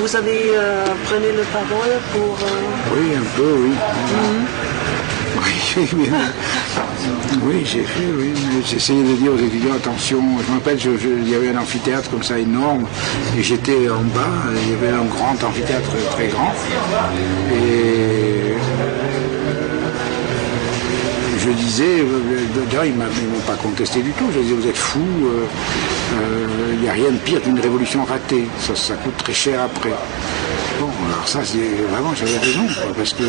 Vous avez pris la parole pour... Oui, un peu, oui. Oui, j'ai fait, oui. J'essayais de dire aux étudiants, attention, je me rappelle, il y avait un amphithéâtre comme ça énorme, et j'étais en bas, il y avait un grand amphithéâtre très grand, et je disais, d'ailleurs ils ne m'ont pas contesté du tout, je disais, vous êtes fous, il n'y a rien de pire qu'une révolution ratée, ça coûte très cher après. Bon, alors ça, vraiment, j'avais raison, quoi, parce que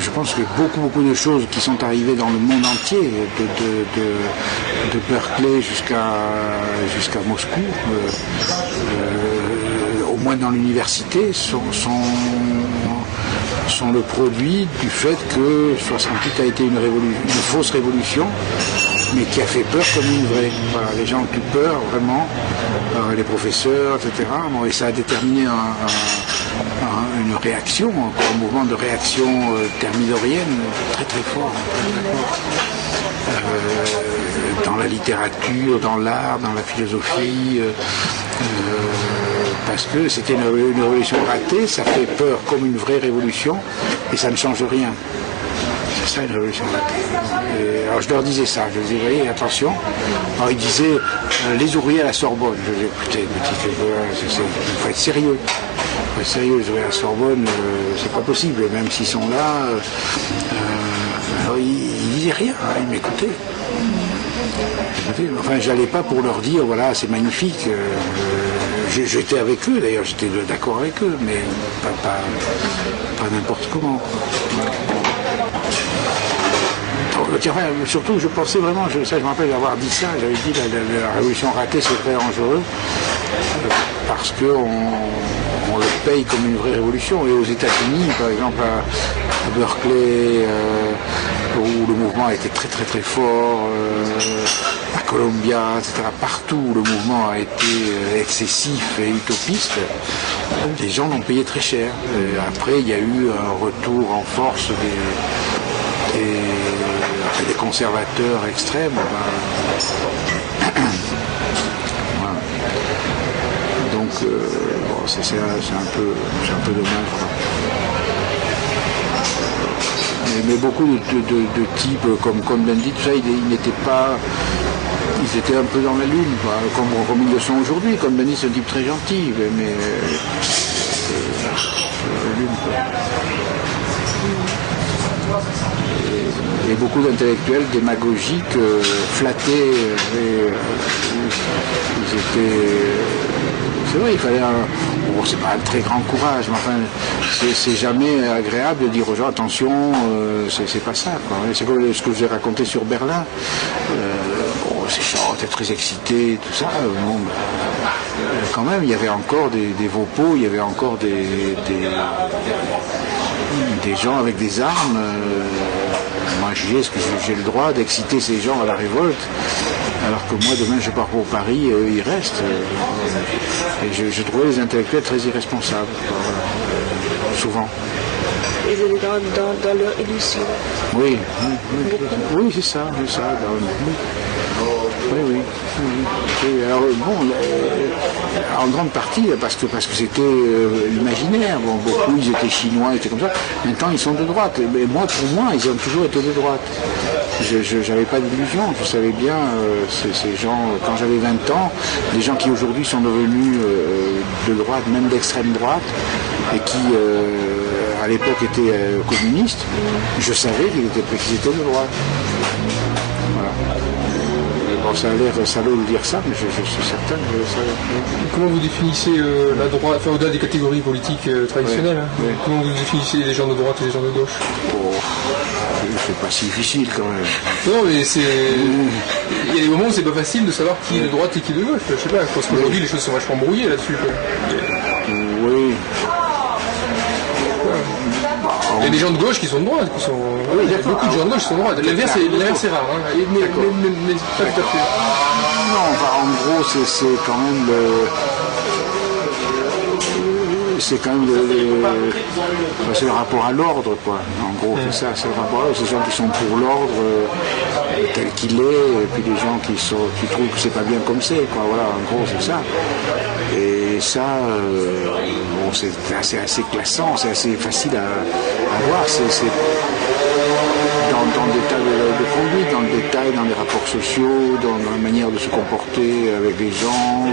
je pense que beaucoup de choses qui sont arrivées dans le monde entier, de Berkeley jusqu'à Moscou, au moins dans l'université, sont le produit du fait que 68 a été une fausse révolution, mais qui a fait peur comme une vraie. Voilà, les gens ont eu peur, vraiment, les professeurs, etc. Bon, et ça a déterminé une réaction, un mouvement de réaction thermidorienne très très fort. Dans la littérature, dans l'art, dans la philosophie, parce que c'était une révolution ratée, ça fait peur comme une vraie révolution, et ça ne change rien. C'est ça une révolution ratée. Alors je leur disais ça, je leur disais, voyez, attention. Alors ils disaient, les ouvriers à la Sorbonne. Je disais, écoutez, il faut être sérieux. Il faut être sérieux, les ouvriers à la Sorbonne, c'est pas possible, même s'ils sont là. Alors ils disaient rien, ils m'écoutaient. Enfin, j'allais pas pour leur dire, voilà, c'est magnifique. J'étais avec eux, d'ailleurs, j'étais d'accord avec eux, mais pas n'importe comment. Enfin, surtout, je pensais vraiment, je me rappelle d'avoir dit ça, j'avais dit la révolution ratée, c'est très dangereux, parce qu'on le paye comme une vraie révolution. Et aux États-Unis, par exemple, à Berkeley, où le mouvement a été très très très fort, à Columbia, etc., partout où le mouvement a été excessif et utopiste, les gens l'ont payé très cher. Et après, il y a eu un retour en force des conservateurs extrêmes. Voilà. Donc, bon, c'est un peu dommage. Mais beaucoup de types comme Cohn-Bendit, tout ça, ils n'étaient pas... Ils étaient un peu dans la lune, quoi, comme ils le sont aujourd'hui. Cohn-Bendit, c'est un type très gentil, mais la lune, quoi. Et beaucoup d'intellectuels démagogiques, flattés, ils étaient... C'est vrai, il fallait bon, c'est pas un très grand courage, mais enfin, c'est jamais agréable de dire aux gens, attention, c'est pas ça, quoi. C'est comme ce que je vous ai raconté sur Berlin. Ces gens étaient très excités, tout ça. Bon, quand même, il y avait encore des Vaupos, il y avait encore des gens avec des armes. Moi, je disais, est-ce que j'ai le droit d'exciter ces gens à la révolte, alors que moi, demain, je pars pour Paris, ils restent. Et je trouvais les intellectuels très irresponsables, voilà, souvent. Ils étaient dans leur illusion. Oui, c'est ça. Oui. Alors, bon, en grande partie, parce que c'était l'imaginaire. Bon, beaucoup, ils étaient chinois, ils étaient comme ça. Maintenant, ils sont de droite. Mais moi, pour moi, ils ont toujours été de droite. Je n'avais pas d'illusion. Je savais bien, ces gens, quand j'avais 20 ans, les gens qui aujourd'hui sont devenus de droite, même d'extrême droite, et qui... à l'époque étaient communistes, je savais qu'ils étaient de droite. Voilà. Bon, ça a l'air salaud de dire ça, mais je suis certain que ça a l'air. Comment vous définissez la droite, enfin au-delà des catégories politiques traditionnelles, oui. Hein, comment vous définissez les gens de droite et les gens de gauche? C'est pas si difficile quand même. Non, mais il y a des moments où c'est pas facile de savoir qui est de droite et qui est de gauche. Je sais pas, je pense qu'aujourd'hui les choses sont vachement brouillées là-dessus. Oui. Il y a des gens de gauche qui sont de droite, il y a beaucoup de gens de gauche qui sont de droite. L'inverse c'est rare, hein. Mais pas tout à fait. Non, en gros, c'est quand même c'est le rapport à l'ordre, quoi. En gros, c'est ça, c'est le rapport à l'ordre. C'est les gens qui sont pour l'ordre tel qu'il est, et puis les gens qui trouvent que c'est pas bien comme c'est, quoi. Voilà, en gros, c'est ça. Et ça, bon, c'est assez classant, c'est assez facile à voir. C'est dans le détail de conduite, dans le détail, dans les rapports sociaux, dans la manière de se comporter avec les gens.